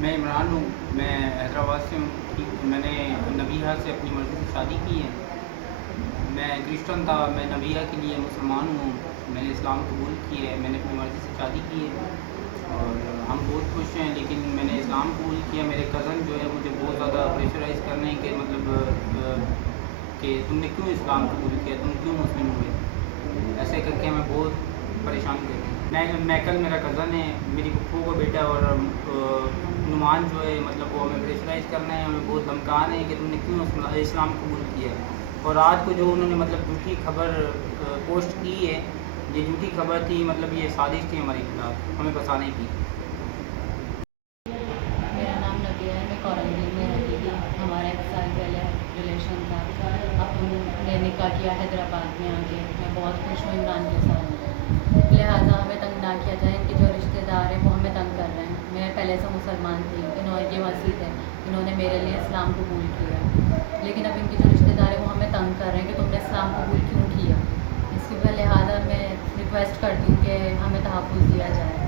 میں عمران ہوں، میں حیدرآباد سے ہوں۔ میں نے نبیہہ سے اپنی مرضی سے شادی کی ہے۔ میں کرسچن تھا، میں نبیہہ کے لیے مسلمان ہوں۔ میں نے اسلام قبول کیا ہے، میں نے اپنی مرضی سے شادی کی ہے اور ہم بہت خوش ہیں۔ لیکن میں نے اسلام قبول کیا، میرے کزن جو ہے مجھے بہت زیادہ پریشرائز کر رہے ہیں کہ کہ تم نے کیوں اسلام قبول کیا، تم کیوں مسلم ہوئے، ایسے کر کے ہمیں بہت پریشان کر رہے ہیں۔ میکل میرا کزن ہے، میری پھپھو کا بیٹا، اور نعمان جو ہے وہ ہمیں پریشرائز کرنا ہے، ہمیں بہت دھمکا رہے ہیں کہ تم نے کیوں اسلام قبول کیا ہے۔ اور رات کو جو انہوں نے جھوٹی خبر پوسٹ کی ہے، یہ جھوٹی خبر تھی، یہ سازش تھی ہمارے خلاف، ہمیں پھنسانے کی۔ میرا نام نبیہ ہے، میں کورنٹین میں رہتی تھی۔ ہمارا 1 سال پہلے ریلیشن تھا، اب ہم نے نکاح کیا حیدرآباد میں آ کے۔ میں بہت خوش ہوں عمران کے ساتھ، لہٰذا ہمیں تنگ نہ کیا جائے۔ ان کے جو رشتہ دار ہیں وہ ہمیں تنگ کر رہے ہیں۔ میں پہلے سے مسلمان تھی، یہ مسجد ہے، انہوں نے میرے لیے اسلام قبول کیا، لیکن اب ان کے جو رشتہ دار ہیں وہ ہمیں تنگ کر رہے ہیں کہ تم نے اسلام قبول کیوں کیا۔ اس کے لہٰذا میں ریکویسٹ کرتی ہوں کہ ہمیں تحفظ دیا جائے۔